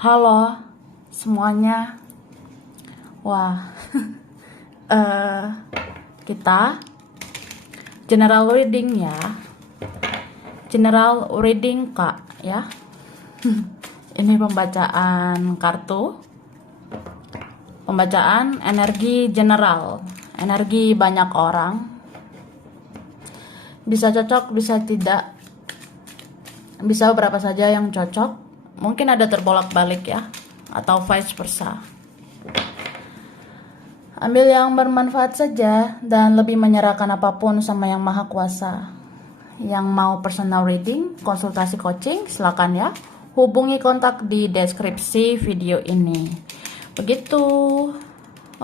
Halo semuanya. Wah, eh kita general reading ya. General reading Kak ya. Ini pembacaan kartu. Pembacaan energi general. Energi banyak orang. Bisa cocok, bisa tidak. Bisa beberapa saja yang cocok. Mungkin ada terbolak-balik ya, atau vice versa. Ambil yang bermanfaat saja dan lebih menyerahkan apapun sama Yang Maha Kuasa. Yang mau personal reading, konsultasi coaching, silakan ya. Hubungi kontak di deskripsi video ini. Begitu.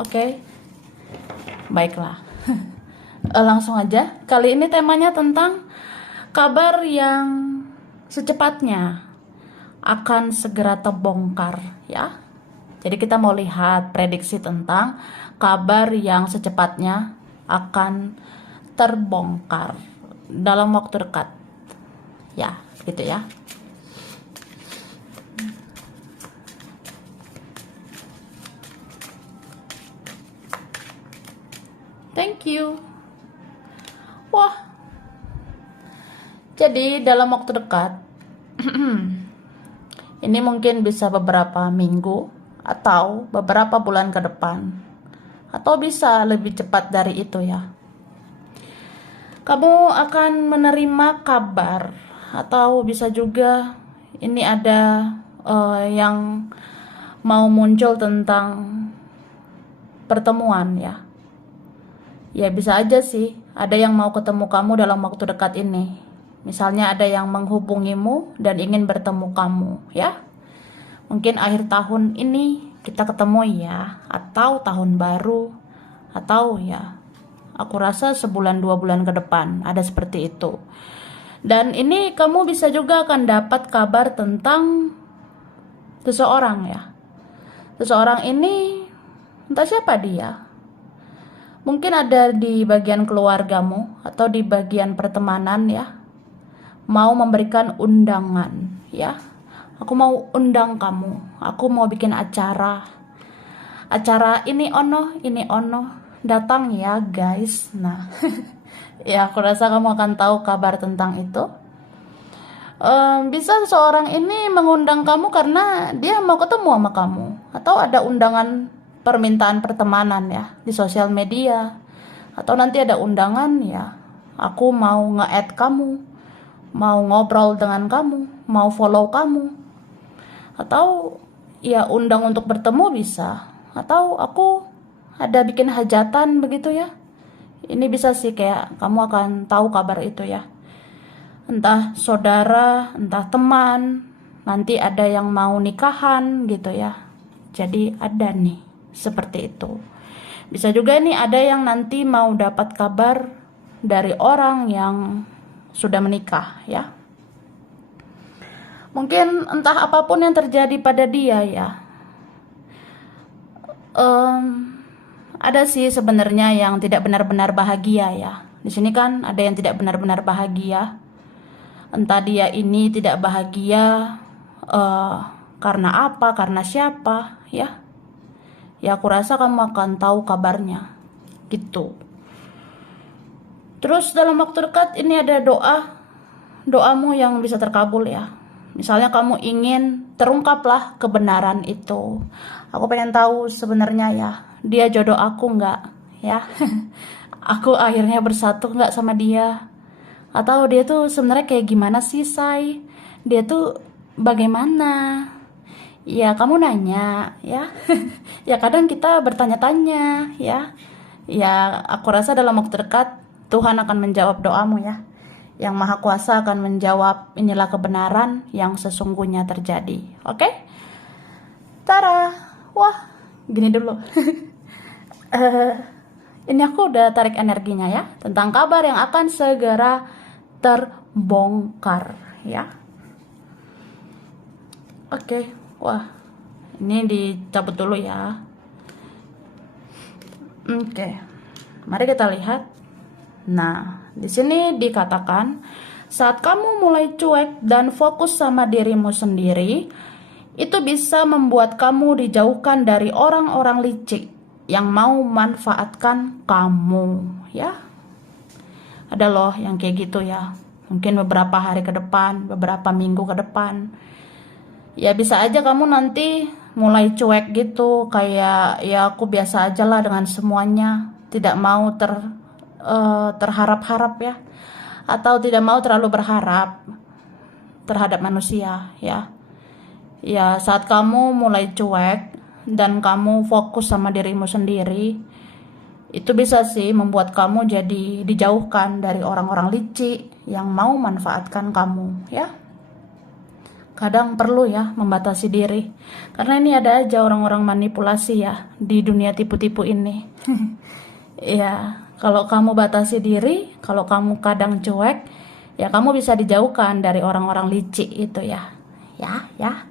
Oke. Baiklah. Langsung aja. Kali ini temanya tentang kabar yang secepatnya akan segera terbongkar ya. Jadi kita mau lihat prediksi tentang kabar yang secepatnya akan terbongkar dalam waktu dekat. Ya, gitu ya. Thank you. Wah. Jadi dalam waktu dekat ini mungkin bisa beberapa minggu atau beberapa bulan ke depan, atau bisa lebih cepat dari itu ya. Kamu akan menerima kabar, atau bisa juga ini ada yang mau muncul tentang pertemuan ya. Ya bisa aja sih, ada yang mau ketemu kamu dalam waktu dekat ini. Misalnya ada yang menghubungimu dan ingin bertemu kamu ya. Mungkin akhir tahun ini kita ketemu ya, atau tahun baru, atau ya aku rasa sebulan 2 bulan ke depan ada seperti itu. Dan ini kamu bisa juga akan dapat kabar tentang seseorang ya. Seseorang ini entah siapa dia. Mungkin ada di bagian keluargamu atau di bagian pertemanan ya. Mau memberikan undangan ya. Aku mau undang kamu. Aku mau bikin acara. Acara ini ono. Datang ya guys. Nah, ya aku rasa kamu akan tahu kabar tentang itu. Bisa seseorang ini mengundang kamu karena dia mau ketemu sama kamu. Atau ada undangan permintaan pertemanan ya di sosial media. Atau nanti ada undangan ya. Aku mau nge-add kamu. Mau ngobrol dengan kamu, mau follow kamu, atau ya undang untuk bertemu bisa, atau aku ada bikin hajatan begitu ya. Ini bisa sih kayak kamu akan tahu kabar itu ya. Entah saudara, entah teman, nanti ada yang mau nikahan gitu ya. Jadi ada nih seperti itu. Bisa juga nih ada yang nanti mau dapat kabar dari orang yang sudah menikah ya. Mungkin entah apapun yang terjadi pada dia ya. Ada sih sebenarnya yang tidak benar-benar bahagia ya. Di sini kan ada yang tidak benar-benar bahagia. Entah dia ini tidak bahagia karena apa, karena siapa ya. Ya aku rasa kamu akan tahu kabarnya gitu. Terus dalam waktu dekat ini ada doamu yang bisa terkabul ya. Misalnya kamu ingin terungkaplah kebenaran itu. Aku pengen tahu sebenarnya ya, dia jodoh aku nggak ya. Aku akhirnya bersatu nggak sama dia. Atau dia tuh sebenarnya kayak gimana sih, Say? Dia tuh bagaimana? Ya kamu nanya ya. Ya kadang kita bertanya-tanya ya. Ya aku rasa dalam waktu dekat Tuhan akan menjawab doamu ya. Yang Maha Kuasa akan menjawab, inilah kebenaran yang sesungguhnya terjadi. Oke? Tara. Wah, gini dulu. Ini aku udah tarik energinya ya. Tentang kabar yang akan segera terbongkar ya. Oke. Wah, ini dicabut dulu ya. Oke. Mari kita lihat. Nah, di sini dikatakan saat kamu mulai cuek dan fokus sama dirimu sendiri, itu bisa membuat kamu dijauhkan dari orang-orang licik yang mau manfaatkan kamu, ya. Ada loh yang kayak gitu ya. Mungkin beberapa hari ke depan, beberapa minggu ke depan. Ya bisa aja kamu nanti mulai cuek gitu, kayak ya aku biasa aja lah dengan semuanya, tidak mau terharap-harap ya, atau tidak mau terlalu berharap terhadap manusia ya. Ya saat kamu mulai cuek dan kamu fokus sama dirimu sendiri, itu bisa sih membuat kamu jadi dijauhkan dari orang-orang licik yang mau manfaatkan kamu ya. Kadang perlu ya membatasi diri, karena ini ada aja orang-orang manipulasi ya di dunia tipu-tipu ini. Ya, kalau kamu batasi diri, kalau kamu kadang cuek, ya kamu bisa dijauhkan dari orang-orang licik itu ya. Ya.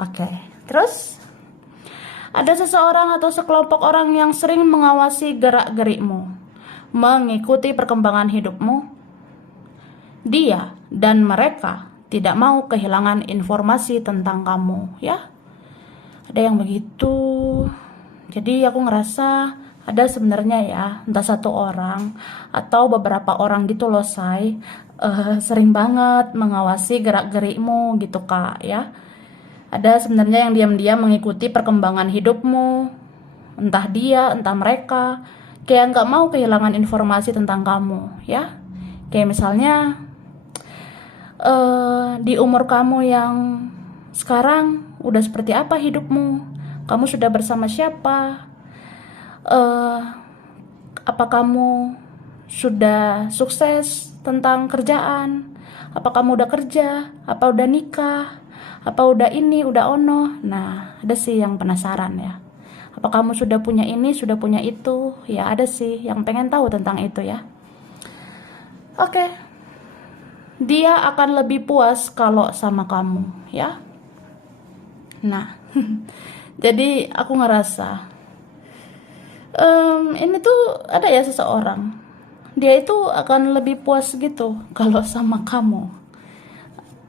Oke. Terus ada seseorang atau sekelompok orang yang sering mengawasi gerak-gerikmu, mengikuti perkembangan hidupmu. Dia dan mereka tidak mau kehilangan informasi tentang kamu, ya. Ada yang begitu. Jadi aku ngerasa ada sebenarnya ya, entah satu orang atau beberapa orang gitu loh, sering banget mengawasi gerak-gerikmu gitu Kak, ya. Ada sebenarnya yang diam-diam mengikuti perkembangan hidupmu, entah dia, entah mereka, kayak nggak mau kehilangan informasi tentang kamu, ya. Kayak misalnya di umur kamu yang sekarang udah seperti apa hidupmu? Kamu sudah bersama siapa? Apa kamu sudah sukses tentang kerjaan? Apa kamu udah kerja? Apa udah nikah? Apa udah ini, udah ono? Nah, ada sih yang penasaran ya. Apa kamu sudah punya ini, sudah punya itu? Ya, ada sih yang pengen tahu tentang itu ya. Oke. Dia akan lebih puas kalau sama kamu, ya. Nah, jadi aku ngerasa ini tuh ada ya seseorang, dia itu akan lebih puas gitu kalau sama kamu.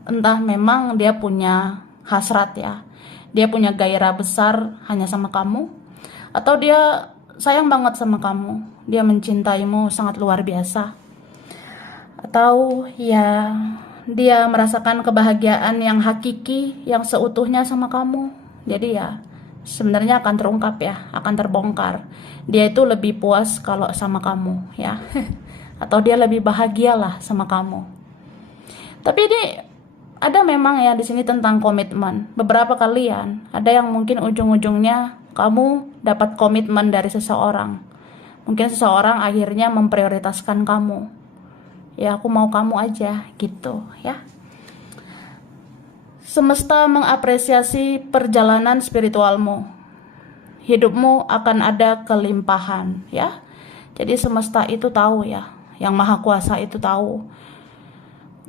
Entah memang dia punya hasrat ya, dia punya gairah besar hanya sama kamu, atau dia sayang banget sama kamu, dia mencintaimu sangat luar biasa, atau ya dia merasakan kebahagiaan yang hakiki, yang seutuhnya sama kamu. Jadi ya sebenarnya akan terungkap ya, akan terbongkar. Dia itu lebih puas kalau sama kamu ya. Atau dia lebih bahagia lah sama kamu. Tapi ini ada memang ya di sini tentang komitmen. Beberapa kalian ada yang mungkin ujung-ujungnya kamu dapat komitmen dari seseorang. Mungkin seseorang akhirnya memprioritaskan kamu. Ya aku mau kamu aja gitu ya. Semesta mengapresiasi perjalanan spiritualmu. Hidupmu akan ada kelimpahan ya. Jadi semesta itu tahu ya, yang maha kuasa itu tahu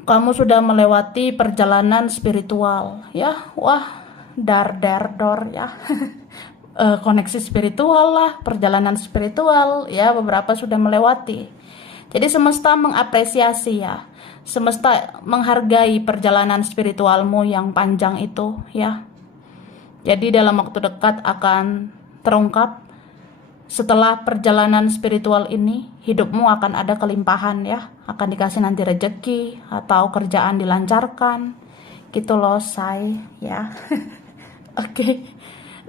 kamu sudah melewati perjalanan spiritual ya. Wah, dor ya. Koneksi spiritual lah, perjalanan spiritual ya, beberapa sudah melewati. Jadi semesta mengapresiasi ya, semesta menghargai perjalanan spiritualmu yang panjang itu ya. Jadi dalam waktu dekat akan terungkap, setelah perjalanan spiritual ini hidupmu akan ada kelimpahan ya, akan dikasih nanti rezeki atau kerjaan dilancarkan gitu loh ya. Oke.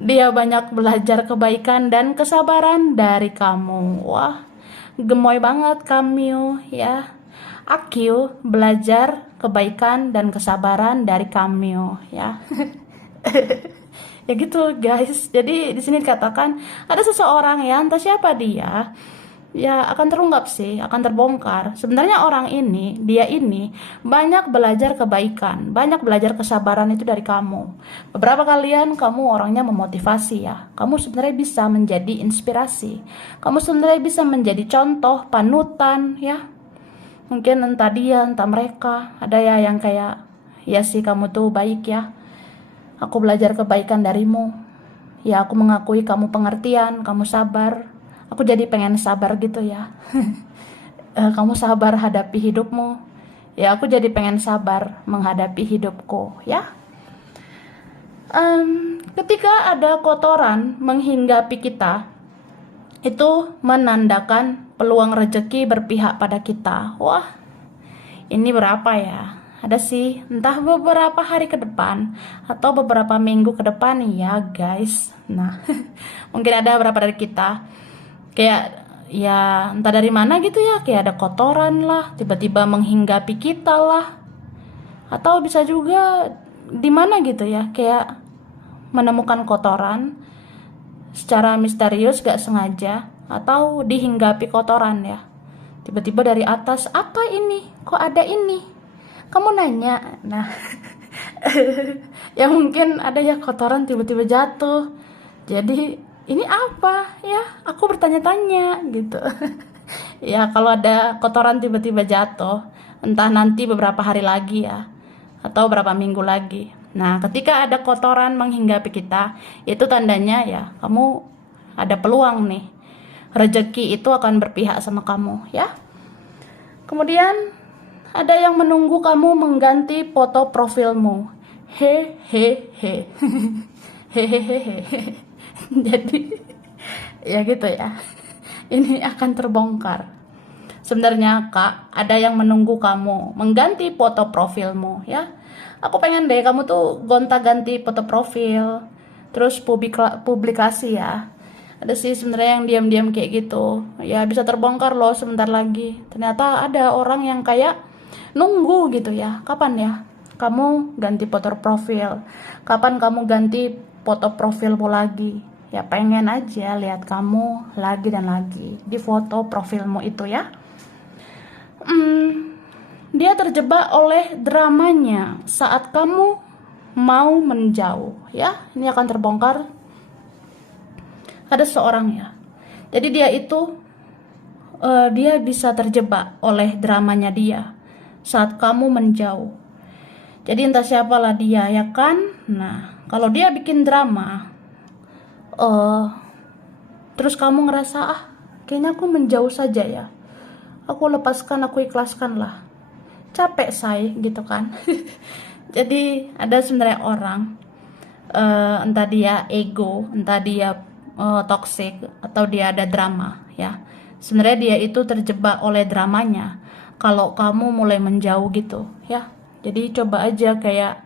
Dia banyak belajar kebaikan dan kesabaran dari kamu. Wah, gemoy banget kamu ya. Aku belajar kebaikan dan kesabaran dari kamu ya. Ya gitu guys. Jadi di sini dikatakan ada seseorang ya, entah siapa dia, ya akan terungkap sih, akan terbongkar. Sebenarnya orang ini, dia ini banyak belajar kebaikan, banyak belajar kesabaran itu dari kamu. Beberapa kalian kamu orangnya memotivasi ya. Kamu sebenarnya bisa menjadi inspirasi. Kamu sebenarnya bisa menjadi contoh, panutan ya. Mungkin entah dia, entah mereka. Ada ya yang kayak, ya sih kamu tuh baik ya. Aku belajar kebaikan darimu. Ya aku mengakui kamu pengertian, kamu sabar. Aku jadi pengen sabar gitu ya. Kamu sabar hadapi hidupmu. Ya aku jadi pengen sabar menghadapi hidupku ya. Ketika ada kotoran menghinggapi kita, itu menandakan peluang rezeki berpihak pada kita. Wah, ini berapa ya? Ada sih, entah beberapa hari ke depan atau beberapa minggu ke depan ya guys. Nah, mungkin ada beberapa dari kita kayak ya entah dari mana gitu ya, kayak ada kotoran lah, tiba-tiba menghinggapi kita lah. Atau bisa juga di mana gitu ya, kayak menemukan kotoran secara misterius gak sengaja atau dihinggapi kotoran ya. Tiba-tiba dari atas, apa ini? Kok ada ini? Kamu nanya. Nah, ya mungkin ada ya kotoran tiba-tiba jatuh. Jadi, ini apa? Ya, aku bertanya-tanya gitu. Ya, kalau ada kotoran tiba-tiba jatuh, entah nanti beberapa hari lagi ya, atau beberapa minggu lagi. Nah, ketika ada kotoran menghinggapi kita, itu tandanya ya, kamu ada peluang nih. Rezeki itu akan berpihak sama kamu, ya. Kemudian, ada yang menunggu kamu mengganti foto profilmu. Hehehe. Hehehe. Jadi, ya gitu ya. Ini akan terbongkar. Sebenarnya Kak, ada yang menunggu kamu mengganti foto profilmu ya. Aku pengen deh kamu tuh gonta-ganti foto profil, terus publikasi ya. Ada sih sebenarnya yang diam-diam kayak gitu. Ya bisa terbongkar loh sebentar lagi. Ternyata ada orang yang kayak nunggu gitu ya. Kapan ya kamu ganti foto profil? Kapan kamu ganti foto profilmu lagi? Ya pengen aja lihat kamu lagi dan lagi di foto profilmu itu ya. Dia terjebak oleh dramanya saat kamu mau menjauh ya. Ini akan terbongkar. Ada seorang ya, jadi dia itu dia bisa terjebak oleh dramanya dia saat kamu menjauh. Jadi entah siapalah dia ya kan. Nah, kalau dia bikin drama terus kamu ngerasa kayaknya aku menjauh saja ya, aku lepaskan, aku ikhlaskan lah, capek say gitu kan. Jadi ada sebenarnya orang entah dia ego, entah dia toxic, atau dia ada drama ya. Sebenarnya dia itu terjebak oleh dramanya kalau kamu mulai menjauh gitu ya. Jadi coba aja kayak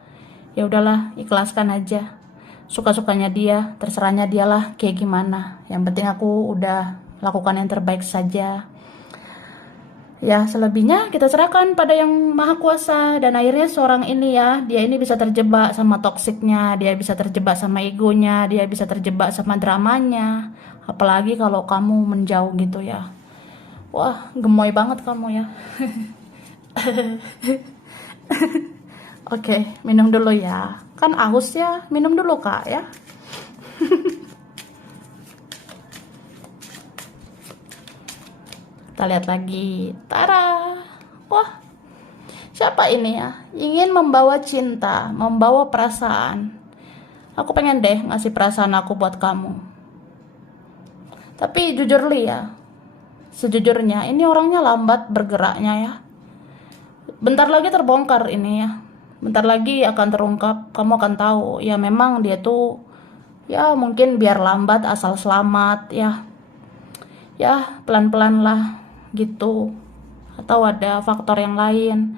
ya udahlah, ikhlaskan aja, suka-sukanya dia, terserahnya dialah kayak gimana, yang penting aku udah lakukan yang terbaik saja. Ya, selebihnya kita serahkan pada yang maha kuasa. Dan akhirnya seorang ini ya, dia ini bisa terjebak sama toksiknya, dia bisa terjebak sama egonya, dia bisa terjebak sama dramanya. Apalagi kalau kamu menjauh gitu ya. Wah, gemoy banget kamu ya. Oke, minum dulu ya. Kan haus ya, minum dulu Kak ya. Kita lihat lagi. Tara. Wah, siapa ini ya? Ingin membawa cinta, membawa perasaan. Aku pengen deh ngasih perasaan aku buat kamu. Tapi jujur li ya, sejujurnya ini orangnya lambat bergeraknya ya. Bentar lagi terbongkar ini ya. Bentar lagi akan terungkap, kamu akan tahu. Ya memang dia tuh ya mungkin biar lambat asal selamat ya. Ya pelan-pelan lah gitu. Atau ada faktor yang lain,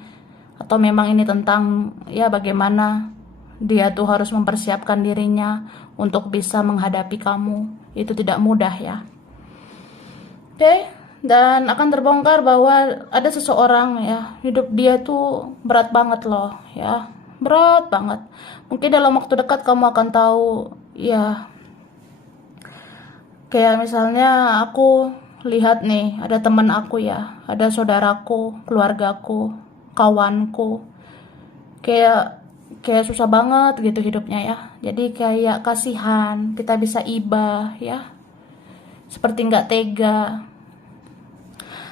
atau memang ini tentang ya bagaimana dia tuh harus mempersiapkan dirinya untuk bisa menghadapi kamu. Itu tidak mudah ya. Oke, dan akan terbongkar bahwa ada seseorang ya, hidup dia tuh berat banget loh ya, berat banget. Mungkin dalam waktu dekat kamu akan tahu ya. Kayak misalnya aku lihat nih, ada teman aku ya, ada saudaraku, keluargaku, kawanku, kayak susah banget gitu hidupnya ya. Jadi kayak kasihan, kita bisa iba ya, seperti nggak tega.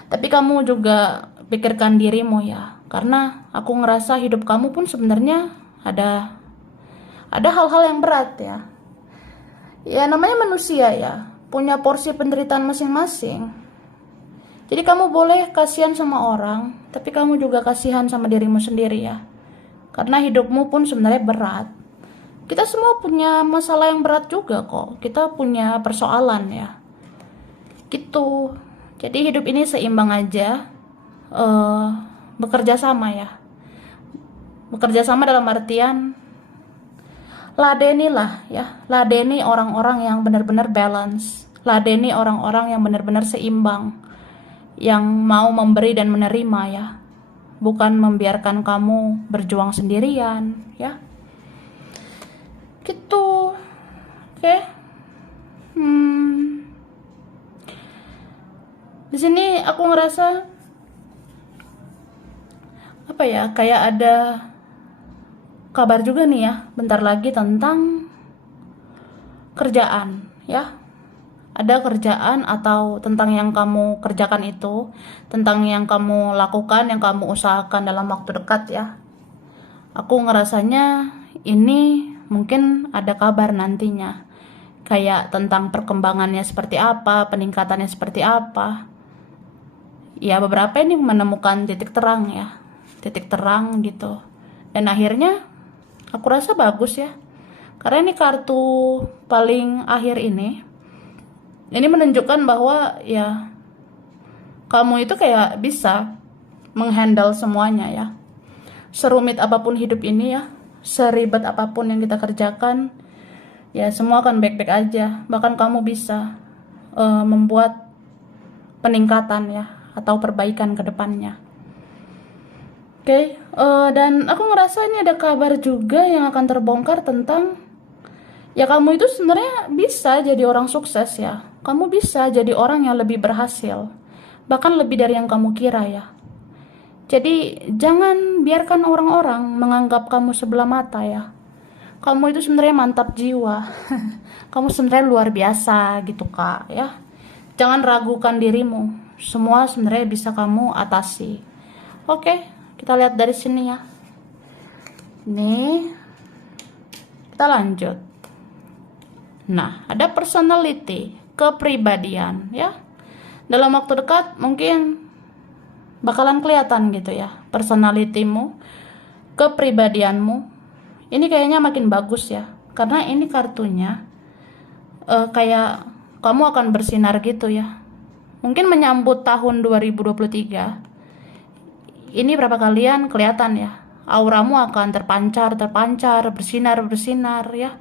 Tapi kamu juga pikirkan dirimu ya, karena aku ngerasa hidup kamu pun sebenarnya ada hal-hal yang berat ya. Ya namanya manusia ya, punya porsi penderitaan masing-masing. Jadi kamu boleh kasihan sama orang, tapi kamu juga kasihan sama dirimu sendiri ya. Karena hidupmu pun sebenarnya berat. Kita semua punya masalah yang berat juga kok. Kita punya persoalan ya. Gitu. Jadi hidup ini seimbang aja. Bekerja sama ya. Bekerja sama dalam artian ladenilah ya. Ladeni orang-orang yang benar-benar balance. Ladeni orang-orang yang benar-benar seimbang. Yang mau memberi dan menerima ya. Bukan membiarkan kamu berjuang sendirian ya. Gitu. Oke. Di sini aku ngerasa apa ya, kayak ada kabar juga nih ya, bentar lagi tentang kerjaan ya. Ada kerjaan atau tentang yang kamu kerjakan itu, tentang yang kamu lakukan, yang kamu usahakan dalam waktu dekat ya. Aku ngerasanya ini mungkin ada kabar nantinya. Kayak tentang perkembangannya seperti apa, peningkatannya seperti apa. Ya beberapa ini menemukan titik terang ya. Titik terang gitu. Dan akhirnya aku rasa bagus ya. Karena ini kartu paling akhir ini menunjukkan bahwa ya kamu itu kayak bisa menghandle semuanya ya. Serumit apapun hidup ini ya, seribet apapun yang kita kerjakan, ya semua akan baik-baik aja. Bahkan kamu bisa membuat peningkatan ya, atau perbaikan ke depannya. Oke, dan aku ngerasa ini ada kabar juga yang akan terbongkar tentang ya kamu itu sebenarnya bisa jadi orang sukses ya. Kamu bisa jadi orang yang lebih berhasil. Bahkan lebih dari yang kamu kira ya. Jadi jangan biarkan orang-orang menganggap kamu sebelah mata ya. Kamu itu sebenarnya mantap jiwa. Kamu sebenarnya luar biasa gitu Kak ya. Jangan ragukan dirimu. Semua sebenarnya bisa kamu atasi. Oke, kita lihat dari sini ya. Nih, kita lanjut. Nah, ada personality, kepribadian ya. Dalam waktu dekat mungkin bakalan kelihatan gitu ya personalitimu, kepribadianmu. Ini kayaknya makin bagus ya. Karena ini kartunya kayak kamu akan bersinar gitu ya. Mungkin menyambut tahun 2023. Ini berapa kalian kelihatan ya. Auramu akan terpancar, bersinar ya.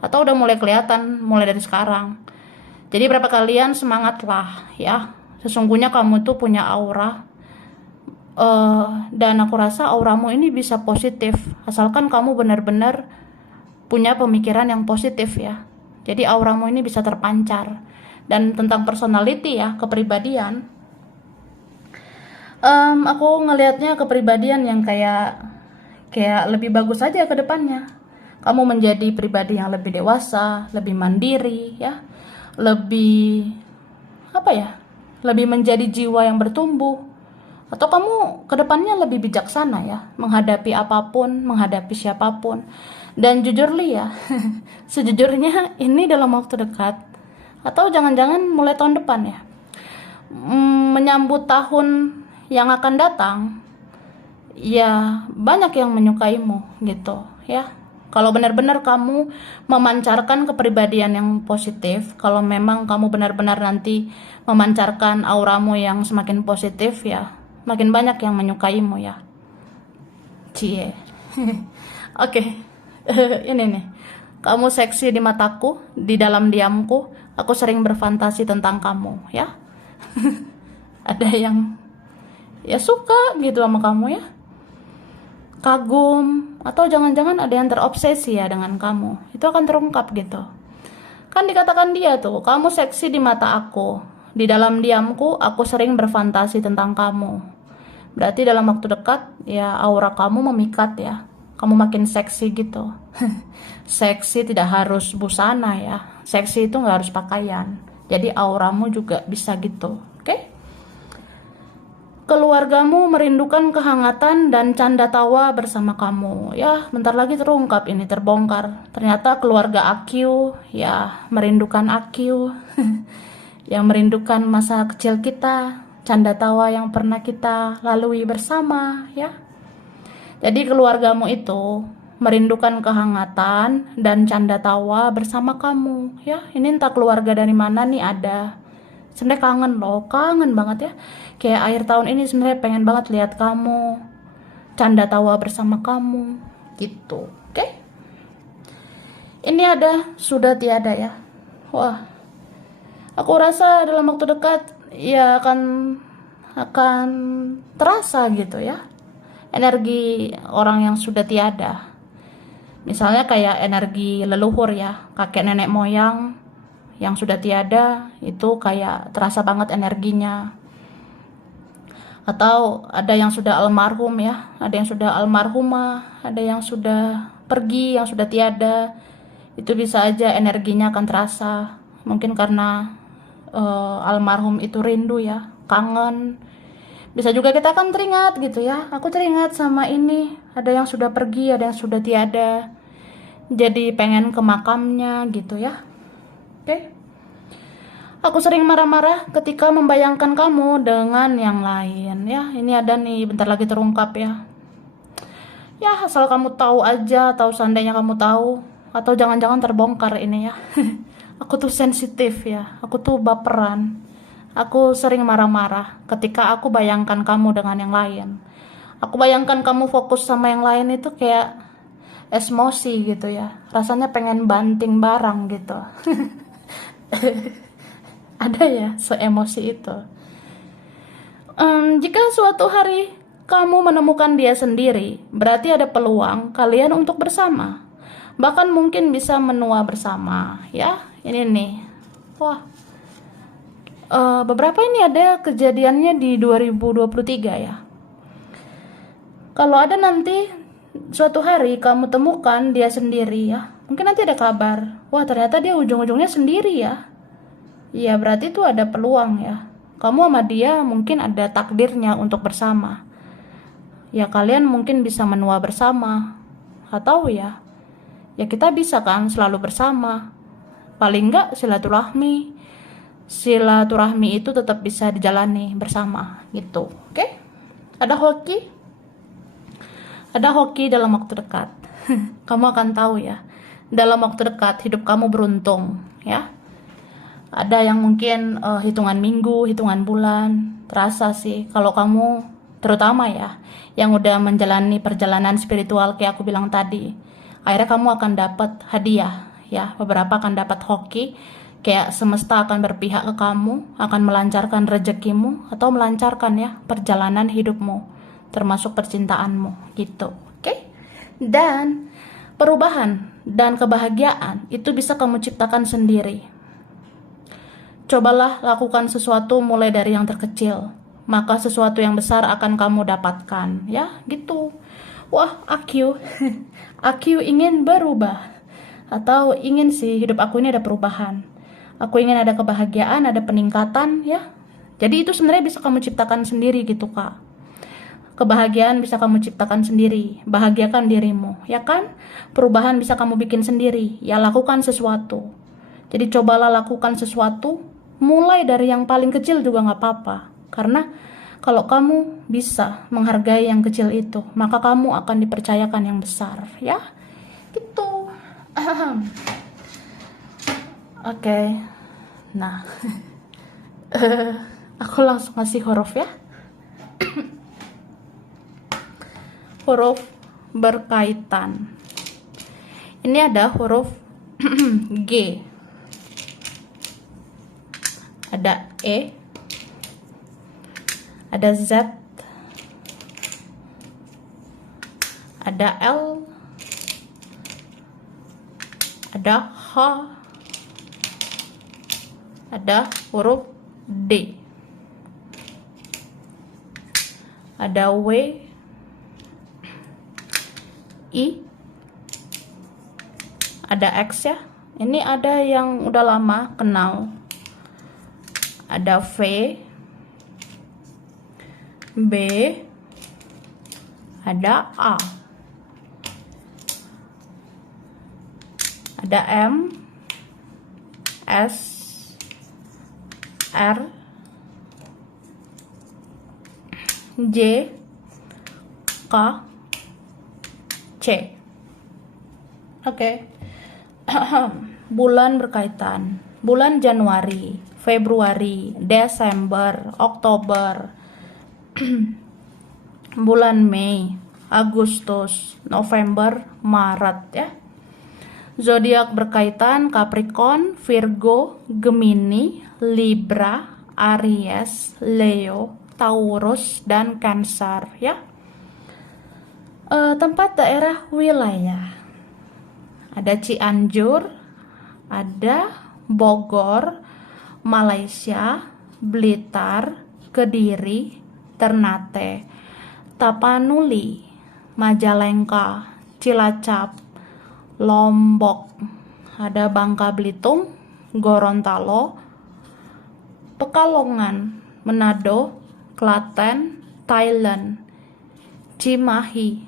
Atau udah mulai kelihatan mulai dari sekarang. Jadi berapa kalian semangatlah ya. Sesungguhnya kamu tuh punya aura. Dan aku rasa auramu ini bisa positif. Asalkan kamu benar-benar punya pemikiran yang positif ya. Jadi auramu ini bisa terpancar. Dan tentang personality ya, kepribadian. Aku ngelihatnya kepribadian yang kayak lebih bagus aja ke depannya. Kamu menjadi pribadi yang lebih dewasa, lebih mandiri ya, lebih lebih menjadi jiwa yang bertumbuh. Atau kamu ke depannya lebih bijaksana ya, menghadapi apapun, menghadapi siapapun. Dan jujur li ya, sejujurnya ini dalam waktu dekat atau jangan-jangan mulai tahun depan ya, menyambut tahun yang akan datang, ya banyak yang menyukaimu gitu ya. Kalau benar-benar kamu memancarkan kepribadian yang positif, kalau memang kamu benar-benar nanti memancarkan auramu yang semakin positif ya, makin banyak yang menyukaimu ya. Cie. Oke. Ini nih. Kamu seksi di mataku, di dalam diamku, aku sering berfantasi tentang kamu ya. Ada yang ya suka gitu sama kamu ya, kagum, atau jangan-jangan ada yang terobsesi ya dengan kamu. Itu akan terungkap gitu. Kan dikatakan dia tuh, kamu seksi di mata aku, di dalam diamku aku sering berfantasi tentang kamu. Berarti dalam waktu dekat ya aura kamu memikat ya. Kamu makin seksi gitu. Seksi tidak harus busana ya. Seksi itu nggak harus pakaian. Jadi auramu juga bisa gitu. Oke? Keluargamu merindukan kehangatan dan canda tawa bersama kamu. Ya, bentar lagi terungkap ini, terbongkar. Ternyata keluarga Akyu, ya merindukan Akyu. Yang merindukan masa kecil kita, canda tawa yang pernah kita lalui bersama, ya. Jadi keluargamu itu merindukan kehangatan dan canda tawa bersama kamu. Ya, ini entah keluarga dari mana nih ada. Sebenarnya kangen loh, kangen banget ya. Kayak akhir tahun ini sebenarnya pengen banget lihat kamu, canda tawa bersama kamu, gitu. Oke? Ini ada sudah tiada ya. Wah, aku rasa dalam waktu dekat ya akan terasa gitu ya. Energi orang yang sudah tiada. Misalnya kayak energi leluhur ya, kakek nenek moyang yang sudah tiada, itu kayak terasa banget energinya. Atau ada yang sudah almarhum ya, ada yang sudah almarhumah, ada yang sudah pergi, yang sudah tiada. Itu bisa aja energinya akan terasa. Mungkin karena almarhum itu rindu ya, kangen. Bisa juga kita akan teringat gitu ya. Aku teringat sama ini, ada yang sudah pergi, ada yang sudah tiada. Jadi pengen ke makamnya gitu ya. Oke. Aku sering marah-marah ketika membayangkan kamu dengan yang lain ya. Ini ada nih, bentar lagi terungkap ya. Ya, asal kamu tahu aja, atau seandainya kamu tahu, atau jangan-jangan terbongkar ini ya. Aku tuh sensitif ya. Aku tuh baperan. Aku sering marah-marah ketika aku bayangkan kamu dengan yang lain. Aku bayangkan kamu fokus sama yang lain itu kayak emosi gitu ya. Rasanya pengen banting barang gitu. Ada ya se-emosi itu. Jika suatu hari kamu menemukan dia sendiri, berarti ada peluang kalian untuk bersama. Bahkan mungkin bisa menua bersama ya. Ini nih. Wah. Beberapa ini ada kejadiannya di 2023 ya. Kalau ada nanti suatu hari kamu temukan dia sendiri ya, mungkin nanti ada kabar, wah ternyata dia ujung-ujungnya sendiri ya. Ya berarti itu ada peluang ya. Kamu sama dia mungkin ada takdirnya untuk bersama. Ya kalian mungkin bisa menua bersama. Atau ya kita bisa kan selalu bersama. Paling enggak silaturahmi. Silaturahmi itu tetap bisa dijalani bersama gitu. Oke? Ada hoki? Ada hoki dalam waktu dekat. Kamu akan tahu ya. Dalam waktu dekat hidup kamu beruntung ya. Ada yang mungkin hitungan minggu, hitungan bulan. Terasa sih kalau kamu terutama ya yang udah menjalani perjalanan spiritual kayak aku bilang tadi. Akhirnya kamu akan dapat hadiah ya. Beberapa akan dapat hoki. Kayak semesta akan berpihak ke kamu, akan melancarkan rezekimu atau melancarkan ya perjalanan hidupmu, termasuk percintaanmu gitu. Oke? Dan perubahan dan kebahagiaan itu bisa kamu ciptakan sendiri. Cobalah lakukan sesuatu mulai dari yang terkecil, maka sesuatu yang besar akan kamu dapatkan ya gitu. Wah, aku aku ingin berubah, atau ingin sih hidup aku ini ada perubahan. Aku ingin ada kebahagiaan, ada peningkatan ya. Jadi itu sebenarnya bisa kamu ciptakan sendiri gitu kak. Kebahagiaan bisa kamu ciptakan sendiri. Bahagiakan dirimu ya kan. Perubahan bisa kamu bikin sendiri. Ya lakukan sesuatu. Jadi cobalah lakukan sesuatu. Mulai dari yang paling kecil juga gak apa-apa. Karena kalau kamu bisa menghargai yang kecil itu, maka kamu akan dipercayakan yang besar ya. Gitu. Oke. Nah, aku langsung ngasih huruf ya. Huruf berkaitan. Ini ada huruf G. Ada E. Ada Z. Ada L. Ada H. Ada huruf D. Ada W. I. Ada X ya. Ini ada yang udah lama kenal. Ada V. B. Ada A. Ada M. S. R, J, K, C. Oke. Bulan berkaitan. Bulan Januari, Februari, Desember, Oktober, bulan Mei, Agustus, November, Maret ya. Zodiak berkaitan Capricorn, Virgo, Gemini, Libra, Aries, Leo, Taurus, dan Cancer ya. Tempat daerah wilayah. Ada Cianjur, ada Bogor, Malaysia, Blitar, Kediri, Ternate, Tapanuli, Majalengka, Cilacap, Lombok, ada Bangka Belitung, Gorontalo, Pekalongan, Manado, Klaten, Thailand, Cimahi,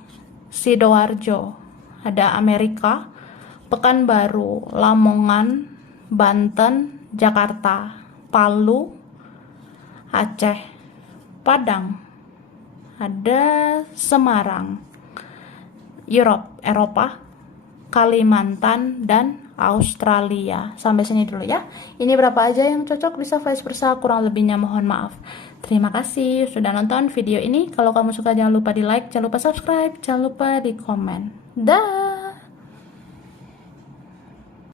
Sidoarjo, ada Amerika, Pekanbaru, Lamongan, Banten, Jakarta, Palu, Aceh, Padang, ada Semarang, Eropa, Kalimantan, dan Australia. Sampai sini dulu ya. Ini berapa aja yang cocok, bisa vice versa, kurang lebihnya mohon maaf. Terima kasih sudah nonton video ini. Kalau kamu suka jangan lupa di like, jangan lupa subscribe, jangan lupa di komen. Dah.